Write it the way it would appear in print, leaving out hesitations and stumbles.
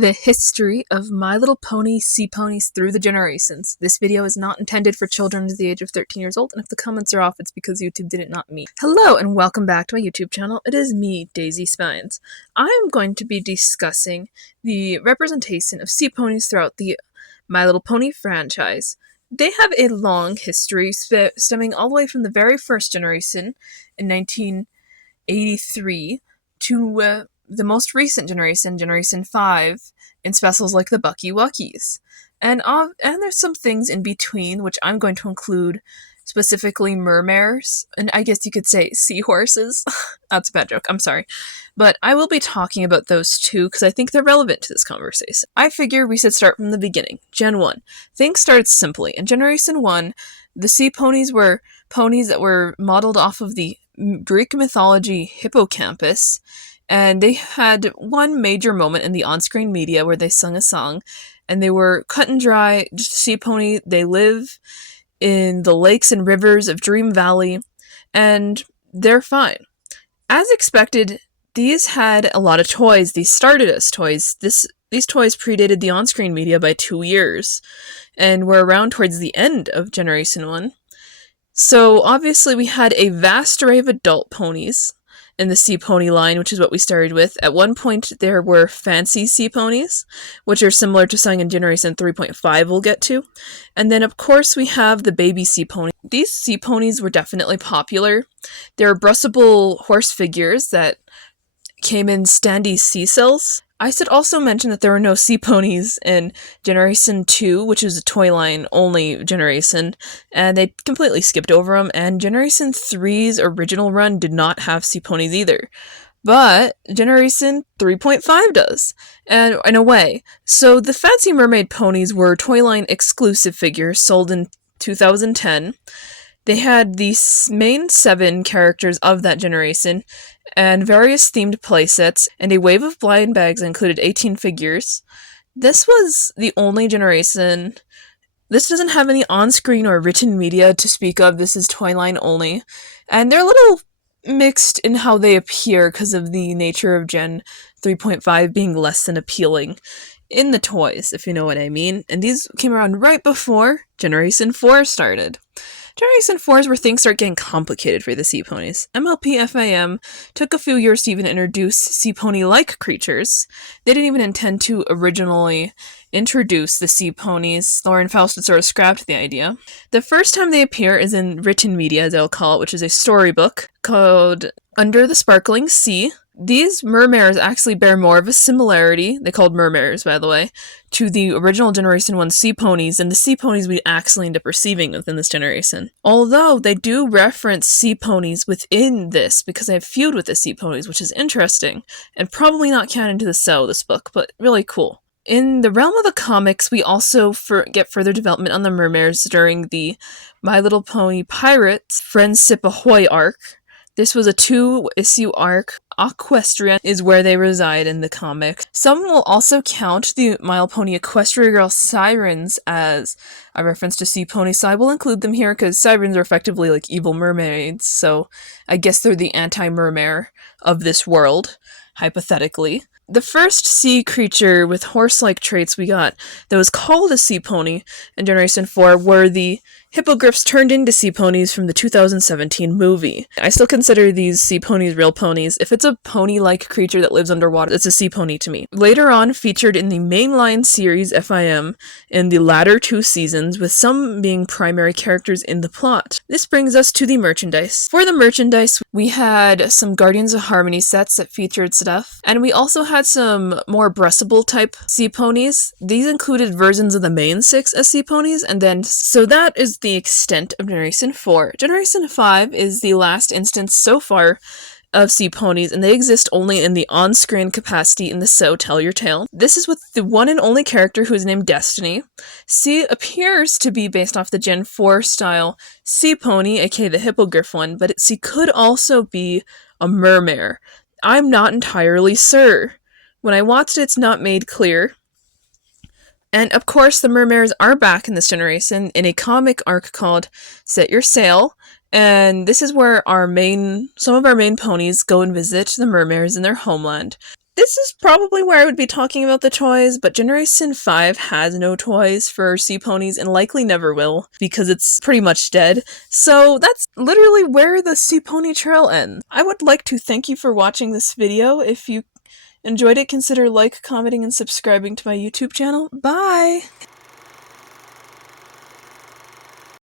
The history of My Little Pony Seaponies through the generations. This video is not intended for children under the age of 13 years old, and if the comments are off, it's because YouTube did it, not me. Hello, and welcome back to my YouTube channel. It is me, Daisy Spines. I am going to be discussing the representation of Seaponies throughout the My Little Pony franchise. They have a long history stemming all the way from the very first generation in 1983 to the most recent generation, Generation 5, in specials like the Bucky Wuckies. And there's some things in between, which I'm going to include specifically mermares, and I guess you could say seahorses. That's a bad joke, I'm sorry. But I will be talking about those two because I think they're relevant to this conversation. I figure we should start from the beginning. Gen 1. Things started simply. In Generation 1, the Seaponies were ponies that were modeled off of the Greek mythology hippocampus, and they had one major moment in the on-screen media where they sung a song, and they were cut and dry, just a sea pony. They live in the lakes and rivers of Dream Valley, and they're fine. As expected, these had a lot of toys. These started as toys. These toys predated the on-screen media by 2 years, and were around towards the end of Generation 1. So obviously we had a vast array of adult ponies in the sea pony line, which is what we started with. At one point, there were fancy sea ponies, which are similar to something in Generation 3.5 we'll get to. And then, of course, we have the baby sea pony. These sea ponies were definitely popular. They're brushable horse figures that came in standee sea cells. I should also mention that there were no sea ponies in Generation 2, which was a toy line only generation, and they completely skipped over them, and Generation 3's original run did not have sea ponies either. But Generation 3.5 does, and in a way. So the Fancy Mermaid ponies were toy line exclusive figures sold in 2010. They had the main 7 characters of that generation, and various themed playsets, and a wave of blind bags that included 18 figures. This was the only generation. This doesn't have any on-screen or written media to speak of. This is toy line only. And they're a little mixed in how they appear because of the nature of Gen 3.5 being less than appealing in the toys, if you know what I mean. And these came around right before Generation 4 started. Generation 4 is where things start getting complicated for the sea ponies. MLP-FAM took a few years to even introduce sea pony-like creatures. They didn't even intend to originally introduce the sea ponies. Lauren Faust had sort of scrapped the idea. The first time they appear is in written media, as they'll call it, which is a storybook called Under the Sparkling Sea. These mermares actually bear more of a similarity, they called mermares, by the way, to the original Generation 1 sea ponies and the sea ponies we actually end up receiving within this generation. Although they do reference sea ponies within this because they have feud with the sea ponies, which is interesting, and probably not canon to the show, this book, but really cool. In the realm of the comics, we also get further development on the mermares during the My Little Pony Pirates Friendship Ahoy arc. This was a 2-issue arc. Equestria is where they reside in the comic. Some will also count the My Little Pony Equestria Girl Sirens as a reference to sea ponies, so I will include them here because sirens are effectively like evil mermaids, so I guess they're the anti-mermare of this world, hypothetically. The first sea creature with horse-like traits we got that was called a sea pony in Generation 4 were the hippogriffs turned into sea ponies from the 2017 movie. I still consider these sea ponies real ponies. If it's a pony-like creature that lives underwater, it's a sea pony to me. Later on, featured in the mainline series FIM in the latter 2 seasons, with some being primary characters in the plot. This brings us to the merchandise. For the merchandise, we had some Guardians of Harmony sets that featured stuff, and we also had some more brushable type sea ponies. These included versions of the main 6 as sea ponies, and then, so that is the extent of Generation 4. Generation 5 is the last instance so far of sea ponies, and they exist only in the on-screen capacity in the So Tell Your Tale. This is with the one and only character who is named Destiny. She appears to be based off the Gen 4 style sea pony, aka the hippogriff one, but she could also be a mermare. I'm not entirely sure. When I watched it, it's not made clear. And of course, the mermares are back in this generation in a comic arc called Set Your Sail, and this is where some of our main ponies go and visit the mermares in their homeland. this is probably where I would be talking about the toys, but Generation 5 has no toys for Seaponies and likely never will, because it's pretty much dead. So that's literally where the Seapony trail ends. I would like to thank you for watching this video. If you enjoyed it, consider commenting, and subscribing to my YouTube channel. Bye!